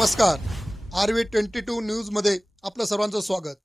नमस्कार. RV22 न्यूजमध्ये आपलं सर्वांचं स्वागत.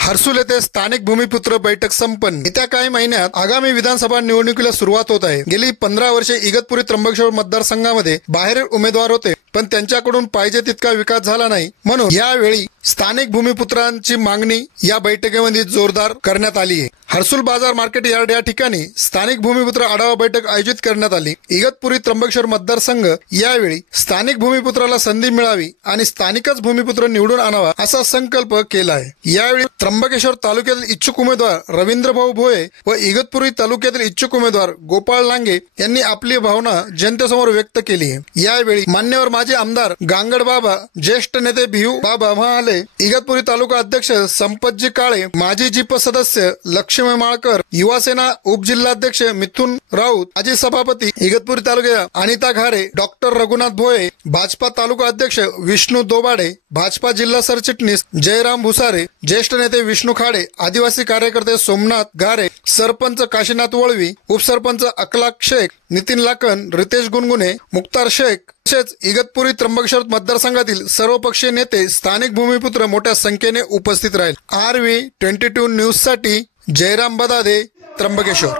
हर्सुल येथे स्थानिक भूमिपुत्र बैठक संपन्न. येत्या काही महिन्यात आगामी विधानसभा निवडणुकीला सुरुवात होत आहे. गेली 15 वर्षे इगतपुरी त्र्यंबकेश्वर मतदारसंघामध्ये बाहेरील उमेदवार होते, पण त्यांच्याकडून पाहिजे तितका विकास झाला नाही. म्हणून यावेळी स्थानिक भूमिपुत्रांची मागणी या बैठकीमध्ये जोरदार करण्यात आली आहे. हर्सुल बाजार मार्केट यार्ड या ठिकाणी स्थानिक भूमिपुत्र आढावा बैठक आयोजित करण्यात आली. इगतपुरी त्र्यंबकेश्वर मतदारसंघ यावेळी स्थानिक भूमिपुत्राला संधी मिळावी आणि स्थानिकच भूमिपुत्र निवडून आणावा असा संकल्प केला आहे. यावेळी त्र्यंबकेश्वर तालुक्यातील इच्छुक उमेदवार रवींद्रभाऊ भोये व इगतपुरी तालुक्यातील इच्छुक उमेदवार गोपाळ लांगे यांनी आपली भावना जनतेसमोर व्यक्त केली आहे. यावेळी मान्यवर माजी आमदार गांगड बाबा, ज्येष्ठ नेते भिऊ बाबा महाले, इगतपुरी तालुका अध्यक्ष संपतजी काळे, माजी जिप सदस्य लक्ष्मी माळकर, युवासेना उपजिल्हाध्यक्ष मिथुन राऊत, माजी सभापती इगतपुरी तालुक्यात अनिता घारे, डॉक्टर रघुनाथ भोये, भाजपा तालुका अध्यक्ष विष्णू दोबाडे, भाजपा जिल्हा सरचिटणीस जयराम भुसारे, ज्येष्ठ नेते विष्णू खाडे, आदिवासी कार्यकर्ते सोमनाथ घारे, सरपंच काशीनाथ वळवी, उपसरपंच अखलाक शेख, नितीन लाकन, रितेश गुनगुने, मुक्तार शेख, तसेच इगतपुरी त्र्यंबकेश्वर मतदारसंघातील सर्वपक्षीय नेते, स्थानिक भूमिपुत्र मोठ्या संख्येने उपस्थित राहील. RV22 न्यूज साठी जयराम बदादे, त्र्यंबकेश्वर.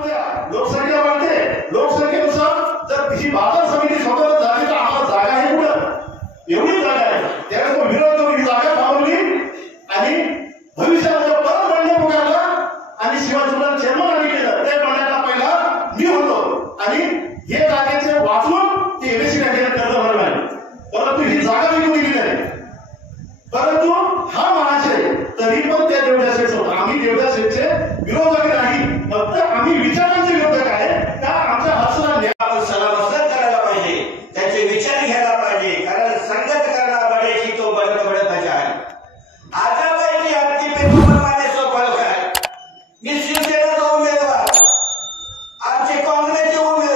लोकसंख्या वाढते, लोकसंख्येनुसार जर ही बाजार समिती स्वतंत्र झाली तर आम्हाला जागा आहे कुठं? एवढी जागा आहे. त्यावेळेस तो विरोध करून ही जागा थांबवली आणि भविष्यामध्ये परत बंड पुकारला आणि शिवाजीला चेअरमन आम्ही केलं. ते बंडाला पहिला मी होतो आणि हे जागेचे वाचून ते एमएससी कॅन्डिडेट कर्ज भरला. परंतु ही जागा विकून दिली नाही. परंतु हा महाशय तरी पण त्या देवदास शेठ होता. आम्ही देवदास शेठचे विरोधक नाही, फक्त आम्ही विचारांचे विरोधक आहे. का आमच्या हर्सुला आपण सलामत करायला पाहिजे, त्याचे विचार घ्यायला पाहिजे. कारण संगत करना बडेची तो बडत बडत आहे. आजाबाईची आपली पेपर माने सोपळ काय. मी शिवसेनेचा उमेदवार, आमचे काँग्रेसचे उमेदवार